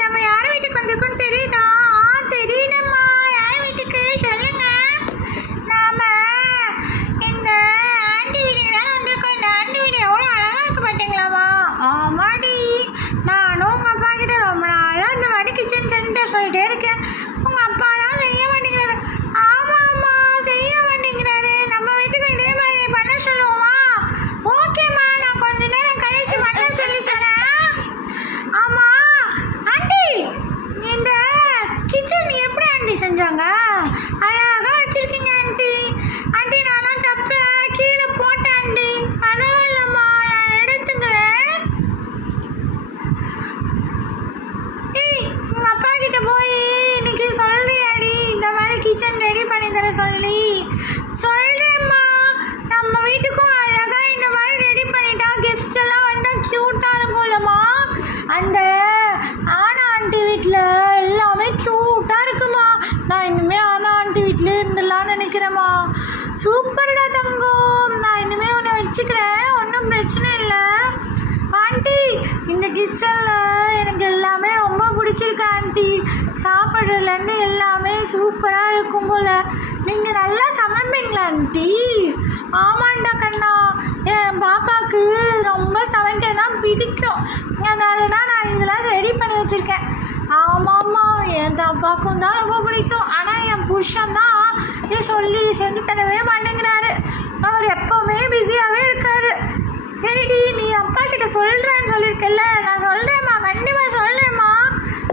நம்ம யார் வீட்டுக்கு வந்திருக்கோம் தெரியுதா? தெரியுதம்மா. யார் வீட்டுக்கு சொல்லுங்க. நாம இந்த ஆண்டி வீட்டுக்கு தான் வந்திருக்கோம். இந்த ஆண்டி வீடு எவ்வளோ அழகாக இருக்கு பார்த்தீங்களாமா? ஆமாடி, நானும் உங்கள் அப்பா கிட்ட ரொம்ப நாளாக இந்த மாதிரி கிச்சன் சென்டர் சொல்லிட்டே இருக்கேன். உங்கள் அப்பா தான் செய்ய மாட்டேங்கிறாரு. ஆமாம்மா, செய்ய மாட்டேங்கிறாரு. நம்ம வீட்டுக்கு இதே மாதிரி பண்ண சொல்லுவோமா? ஓகேம்மா, நான் கொஞ்ச நேரம் கழிச்சு பண்ண சொல்லி தரேன். ஆமாம் ஆண்டி, இந்த கிச்சன் எப்படி ஆண்டி செஞ்சாங்க? அழகாக வச்சுருக்கீங்க ஆண்டி. ஆண்டி, நானும் தப்பு கீழே போட்டேன் ஆண்டி. பரவாயில்லம்மா, நான் எடுத்துக்கிறேன். ஏய், உங்கள் அப்பா கிட்ட போய் இன்னைக்கு சொல்றியாடி இந்த மாதிரி கிச்சன் ரெடி பண்ணி தர சொல்லி? சொல்கிறேம்மா. நம்ம வீட்டுக்கும் அழகாக இந்த மாதிரி ரெடி பண்ணிட்டா கெஸ்ட் எல்லாம் வந்தால் க்யூட்டாக இருக்கும்லம்மா. அந்த ஆனா ஆண்டி வீட்டில் எல்லாமே க்யூட்டாக இருக்குமா. நான் இனிமேல் ஆனா ஆண்டி வீட்டிலே இருந்துடலான்னு நினைக்கிறேம்மா. சூப்பர்டா தங்கம், நான் இனிமேல் ஒன்று வச்சுக்கிறேன், ஒன்றும் பிரச்சனை இல்லை. ஆண்டி, இந்த கிச்சனில் எனக்கு எல்லாமே ரொம்ப பிடிச்சிருக்கு ஆண்டி. சாப்பிட்றதுலேருந்து எல்லாமே சூப்பராக இருக்கும் போல். நீங்கள் நல்லா சமைப்பீங்களா ஆண்டி? ஆமாண்டா கண்ணா, என் பாப்பாவுக்கு ரொம்ப சமைக்கனா பிடிக்கும். அதனால தான் நான் இதெல்லாம் ரெடி பண்ணி வச்சுருக்கேன். ஆமாம்மா, என் பாப்பாவுக்கும் தான் ரொம்ப பிடிக்கும். ஆனால் என் புருஷன் தான் இதை சொல்லி செஞ்சு தரவே மாட்டேங்கிறாரு. அவர் எப்போவுமே பிஸியாகவே இருக்கார். சரிடி, நீ அப்பா கிட்ட சொல்கிறேன்னு சொல்லியிருக்கல, நான் சொல்கிறேம்மா, கண்டிப்பாக சொல்கிறேம்மா.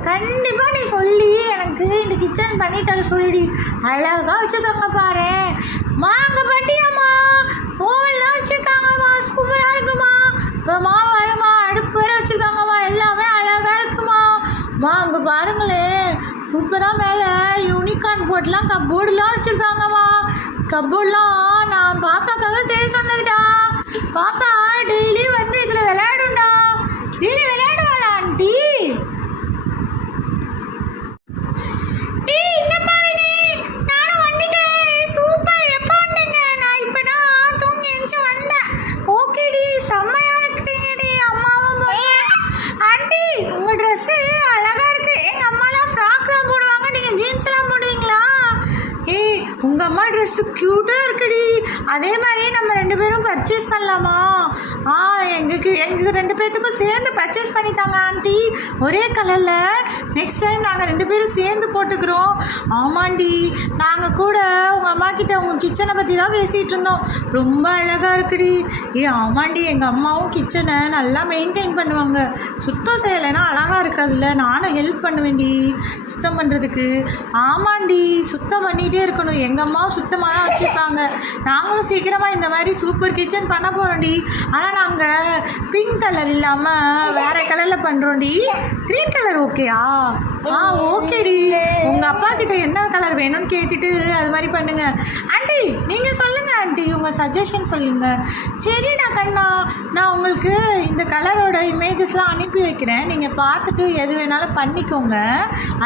கண்டிப்பாக நீ சொல்லி எனக்கு இந்த கிச்சன் பண்ணிட்டு சொல்லிடி. அழகாக வச்சுருக்காங்க பாரு. அங்கே பட்டியாம்மா, ஓவெல்லாம் வச்சுருக்காங்கம்மா, சூப்பராக இருக்குமா. இப்போ வருமா, அடுப்பு வேறு வச்சுருக்காங்கம்மா, எல்லாமே அழகாக இருக்குமா. அங்கே பாருங்களேன், சூப்பராக மேலே யூனிகார்ன் போர்ட்லாம் கப்போர்டுலாம் வச்சுருக்காங்கம்மா. கப்போர்ட்லாம் நான் பாப்பாக்காக செய்ய சொன்னதுடா. பாப்பா டெய்லி வந்து இதில் விளையாடுண்டா. Daily விளையாடுவாளா aunty? உங்கள் அம்மா ட்ரெஸ்ஸு க்யூட்டாக இருக்குடி. அதே மாதிரி நம்ம 2 பேரும் பர்ச்சேஸ் பண்ணலாமா? எங்களுக்கு 2 பேர்த்துக்கும் சேர்ந்து பர்ச்சேஸ் பண்ணித்தாங்க ஆண்டி, ஒரே கலரில். நெக்ஸ்ட் டைம் நாங்கள் 2 பேரும் சேர்ந்து போட்டுக்கிறோம். ஆமாண்டி, நாங்கள் கூட உங்கள் அம்மா கிட்ட உங்கள் கிச்சனை பற்றி தான் பேசிகிட்டு இருந்தோம். ரொம்ப அழகாக இருக்குடி. ஆமாண்டி, எங்கள் அம்மாவும் கிச்சனை நல்லா மெயின்டைன் பண்ணுவாங்க. சுத்தம் செய்யலைன்னா அழகாக இருக்காதுல்ல, நானும் ஹெல்ப் பண்ணுவேன்டி சுத்தம் பண்ணுறதுக்கு. ஆமாண்டி, சுத்தம் பண்ணிகிட்டே இருக்கணும். எங்கள் அம்மாவும் சுத்தமாக தான் வச்சுருப்பாங்க. நாங்களும் சீக்கிரமாக இந்த மாதிரி சூப்பர் கிச்சன் பண்ண போகிறோம்டி. ஆனால் நாங்கள் பிங்க் கலர் இல்லாமல் வேறு கலரில் பண்ணுறோம்டி. க்ரீன் கலர் ஓகேயா? ஓகேடி. உங்கள் அப்பா கிட்ட என்ன கலர் வேணும்னு கேட்டுட்டு அது மாதிரி பண்ணுங்கள் ஆண்டி. நீங்கள் சொல்லுங்கள் ஆண்டி, உங்கள் சஜஷன் சொல்லுங்கள். சரிடா கண்ணா, நான் உங்களுக்கு இந்த கலரோட இமேஜஸ்லாம் அனுப்பி வைக்கிறேன். நீங்கள் பார்த்துட்டு எது வேணாலும் பண்ணிக்கோங்க.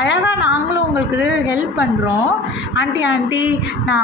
அழகாக நாங்களும் உங்களுக்கு ஹெல்ப் பண்ணுறோம் ஆண்டி. நான்